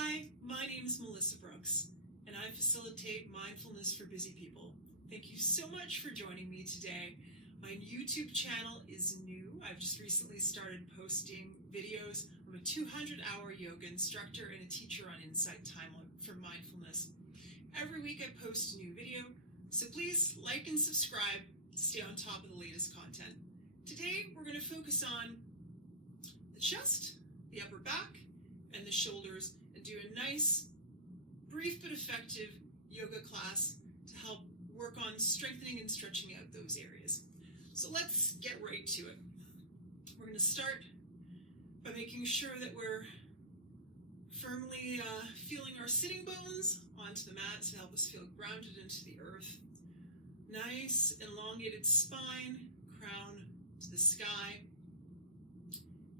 Hi, my name is Melissa Brooks, and I facilitate mindfulness for busy people. Thank you so much for joining me today. My YouTube channel is new. I've just recently started posting videos. I'm a 200-hour yoga instructor and a teacher on Insight Time for mindfulness. Every week I post a new video, so please like and subscribe to stay on top of the latest content. Today we're going to focus on the chest, the upper back, and the shoulders, and do a nice, brief but effective yoga class to help work on strengthening and stretching out those areas. So let's get right to it. We're going to start by making sure that we're firmly feeling our sitting bones onto the mat to help us feel grounded into the earth. Nice elongated spine, crown to the sky.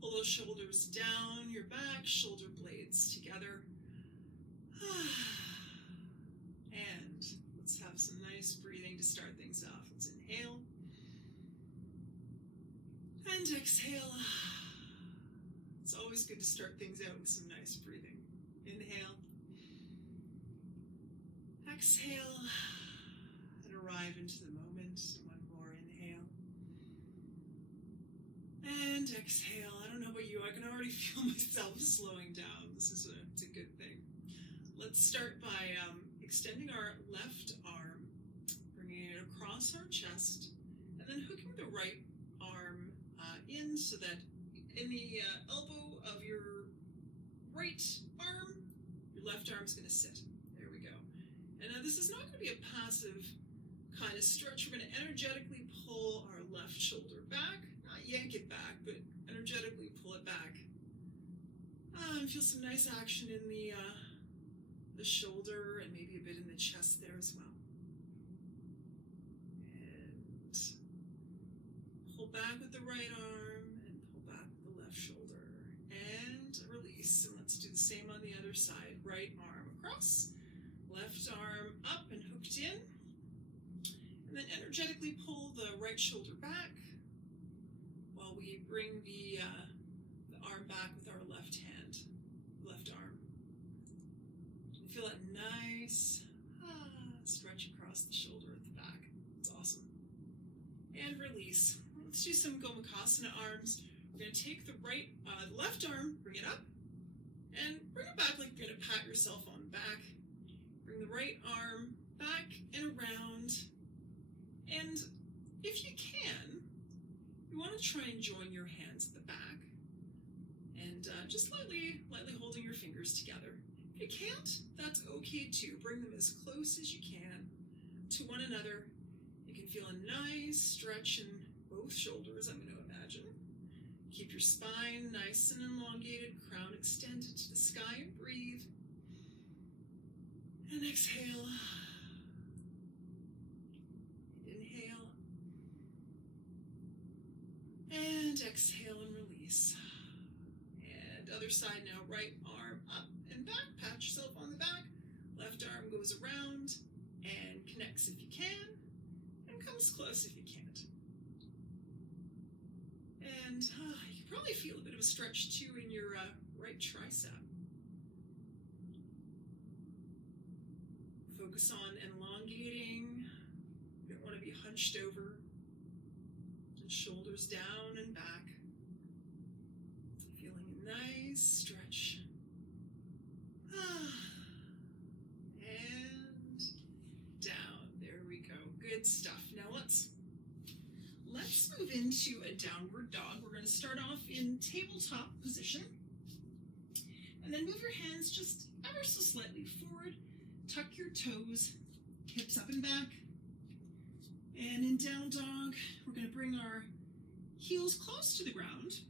Pull those shoulders down your back, shoulder blades together. And let's have some nice breathing to start things off. Let's inhale. And exhale. It's always good to start things out with some nice breathing. Inhale. Exhale. And arrive into the moment. One more inhale. And exhale. I don't know about you, I can already feel myself slowing down. It's a good thing. Let's start by extending our left arm, bringing it across our chest, and then hooking the right arm in so that in the elbow of your right arm, your left arm is going to sit. There we go. And now this is not going to be a passive kind of stretch. We're going to energetically pull our left shoulder back. Not yank it back, but energetically pull it back. And feel some nice action in the shoulder and maybe a bit in the chest there as well. And pull back with the right arm and pull back with the left shoulder. And release. And let's do the same on the other side. Right arm across, left arm up and hooked in. And then energetically pull the right shoulder back while we bring the arm back with our left hand, left arm. Feel that nice stretch across the shoulder at the back. It's awesome. And release. Let's do some Gomukhasana arms. We're going to take the left arm, bring it up, and bring it back like you're going to pat yourself on the back. Bring the right arm back and around. And if you can, you want to try and join your hands at the back and just lightly holding your fingers together. If you can't, that's okay too. Bring them as close as you can to one another. You can feel a nice stretch in both shoulders, I'm going to imagine. Keep your spine nice and elongated, crown extended to the sky, and breathe. And exhale. Inhale. And exhale and release. And other side now, right arm up and back. Pat yourself on the back. Left arm goes around and connects if you can, and comes close if you can't. And you can probably feel a bit of a stretch too in your right tricep. Focus on elongating. You don't want to be hunched over. And shoulders down and back. Feeling a nice stretch. And down. There we go. Good stuff. Now let's move into a downward dog. We're going to start off in tabletop position. And then move your hands just ever so slightly forward. Tuck your toes, hips up and back. And in down dog, we're going to bring our heels close to the ground.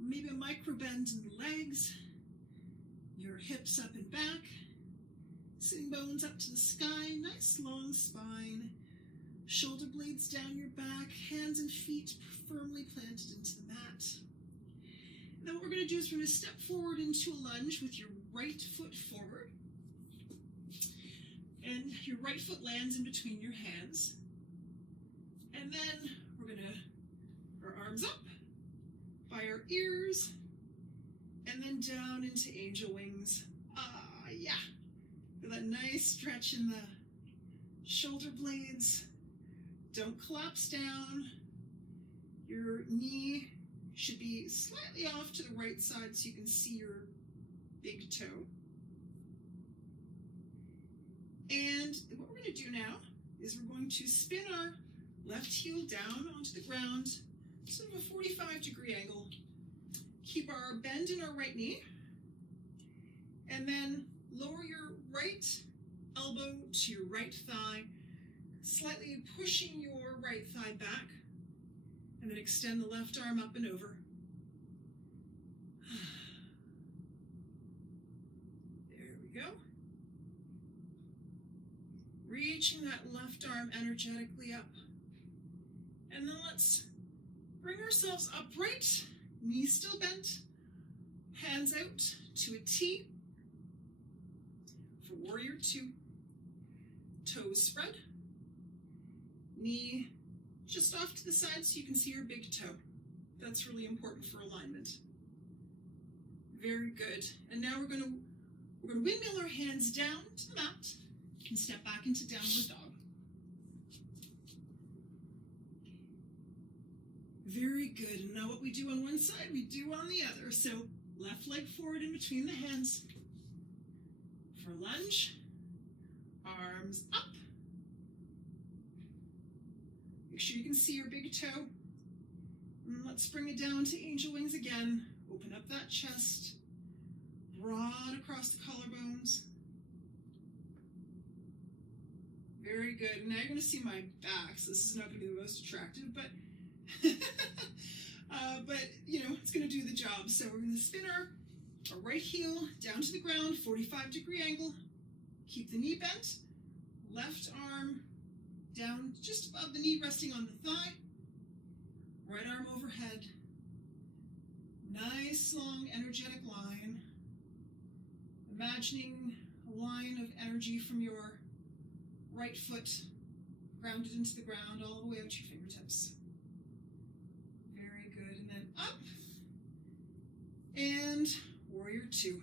Maybe a micro bend in the legs. Your hips up and back. Sitting bones up to the sky. Nice long spine. Shoulder blades down your back. Hands and feet firmly planted into the mat. And then what we're going to do is we're going to step forward into a lunge with your right foot forward. And your right foot lands in between your hands. And then we're going to, our arms up by our ears, and And then down into angel wings. Yeah. Feel that nice stretch in the shoulder blades. Don't collapse down. Your knee should be slightly off to the right side so you can see your big toe. And what we're going to do now is we're going to spin our left heel down onto the ground, sort of a 45-degree angle. Keep our bend in our right knee, and then lower your right elbow to your right thigh, slightly pushing your right thigh back, and then extend the left arm up and over. There we go. Reaching that left arm energetically up. And then let's bring ourselves upright, knees still bent, hands out to a T for warrior two. Toes spread, knee just off to the side so you can see your big toe. That's really important for alignment. Very good. And now we're going to windmill our hands down to the mat and step back into downward dog. Very good. And now what we do on one side, we do on the other. So left leg forward in between the hands. For lunge, arms up. Make sure you can see your big toe. And let's bring it down to angel wings again. Open up that chest. Broad across the collarbones. Very good. Now you're going to see my back, so this is not going to be the most attractive, but you know, it's going to do the job. So we're going to spin our right heel down to the ground, 45-degree angle. Keep the knee bent. Left arm down just above the knee, resting on the thigh. Right arm overhead. Nice, long, energetic line. Imagining a line of energy from your right foot grounded into the ground all the way out to your fingertips. Very good. And then up. And warrior two.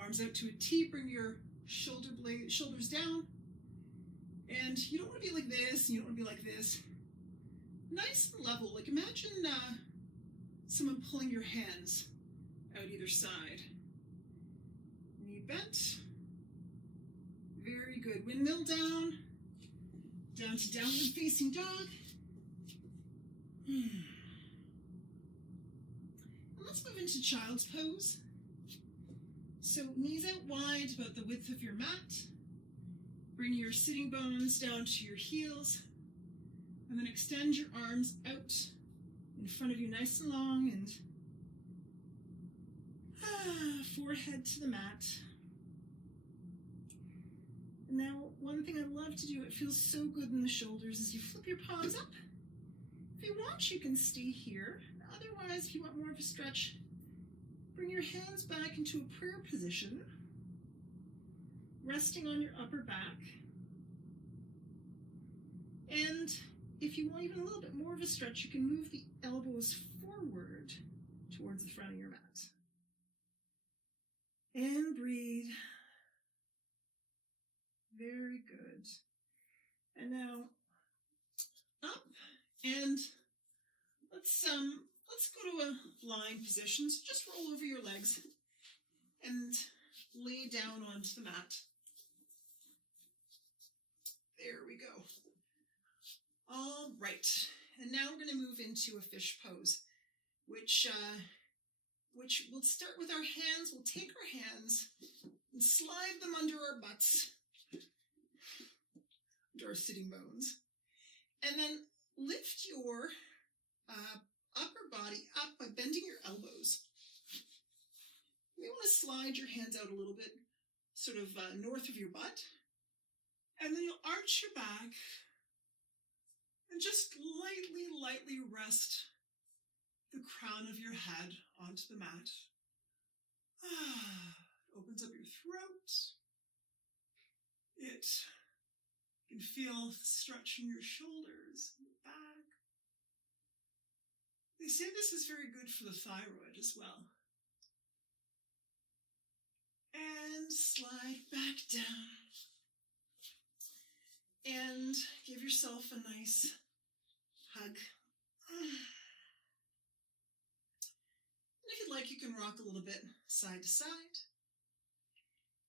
Arms out to a T. Bring your shoulders down. And you don't want to be like this, and you don't want to be like this. Nice and level. Like imagine someone pulling your hands out either side. Knee bent. Very good. Windmill down. Down to downward facing dog. And let's move into child's pose. So knees out wide, about the width of your mat. Bring your sitting bones down to your heels. And then extend your arms out in front of you nice and long, and forehead to the mat. And now, one thing I love to do, it feels so good in the shoulders, is you flip your palms up. If you want, you can stay here. Otherwise, if you want more of a stretch, bring your hands back into a prayer position, resting on your upper back. And if you want even a little bit more of a stretch, you can move the elbows forward towards the front of your mat. And breathe. Very good. And now up, and let's go to a lying position. So just roll over your legs and lay down onto the mat. There we go. All right, and now we're going to move into a fish pose, which we'll start with our hands. We'll take our hands and slide them under our butts, under our sitting bones, and then lift your upper body up by bending your elbows. You want to slide your hands out a little bit, sort of north of your butt, and then you'll arch your back and just lightly rest the crown of your head onto the mat. Opens up your throat. You can feel the stretch in your shoulders and back. They say this is very good for the thyroid as well. down. And give yourself a nice hug. And if you'd like, you can rock a little bit side to side.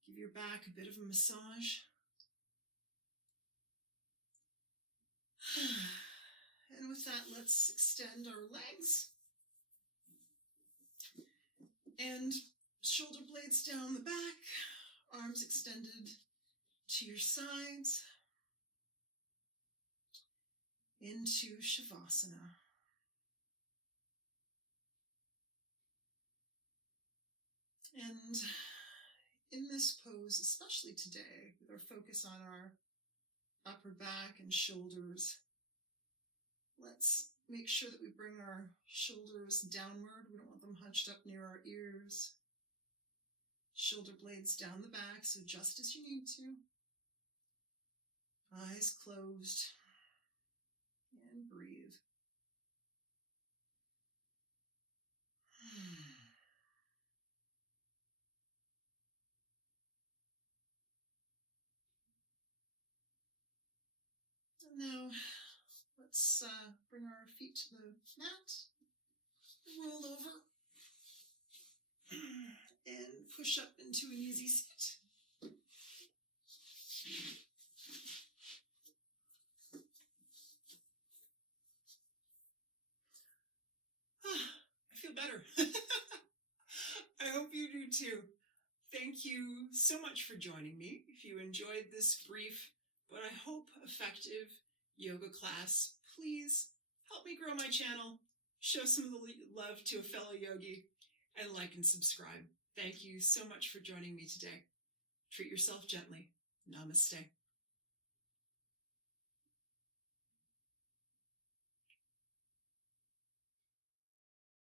Give your back a bit of a massage. And with that, let's extend our legs. And shoulder blades down the back, arms extended to your sides. Into Shavasana. And in this pose, especially today, with our focus on our upper back and shoulders, let's make sure that we bring our shoulders downward. We don't want them hunched up near our ears. Shoulder blades down the back, so just as you need to. Eyes closed. And breathe. And now let's bring our feet to the mat, roll over, and push up into an easy sit. I feel better. I hope you do too. Thank you so much for joining me. If you enjoyed this brief, but I hope effective yoga class, please help me grow my channel, show some of the love to a fellow yogi, and like and subscribe. Thank you so much for joining me today. Treat yourself gently. Namaste.